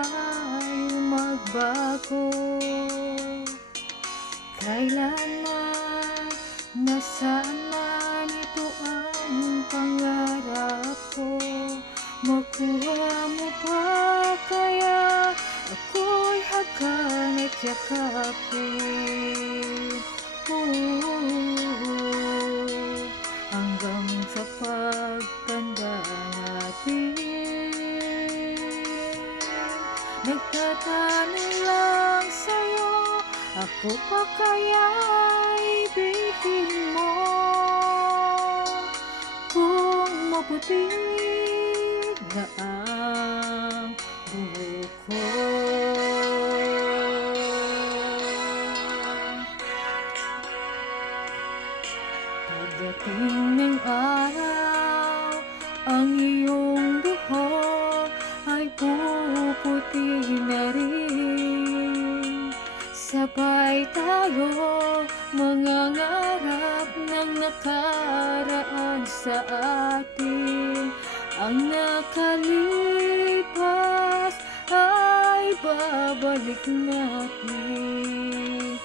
ay magbago. Kailanman na sana nito ang pangarap ko. Makuha mo ba kaya ako'y hagan at yakapin? Hanggang sa pagtanda natin, nagtatanong lang sa'yo, ako pa kaya'y ibigin mo? Kung maputi na ang buhok ko, pagdating ng araw, ang iyong buhok ay puputi na rin. Sabay tayo mangangarap ng nakaraan sa atin. Ang nakalipas ay babalik natin.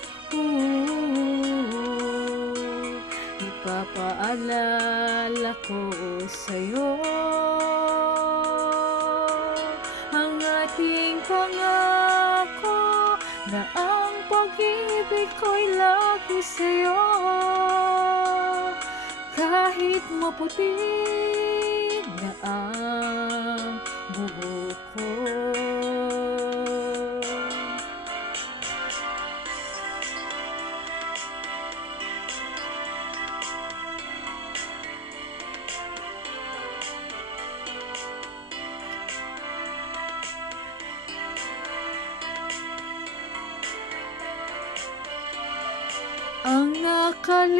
Ipapaalala ko sa'yo ang ating pangako na ang pag-ibig ko'y lagi sa'yo. Kahit maputi na ang buhok ko, ang nakalipas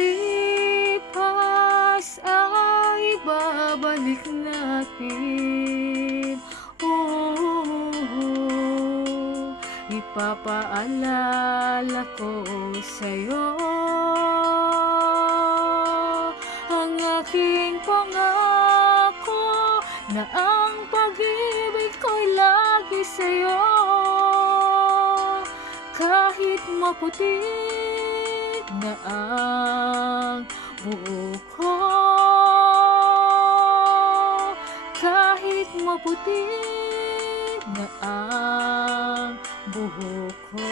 ay babalik natin. Ipapaalala ko sa'yo ang aking pangako na ang pag-ibig ko'y lagi sa'yo. Kahit maputi na ang buhok ko, kahit maputi na ang buhok ko.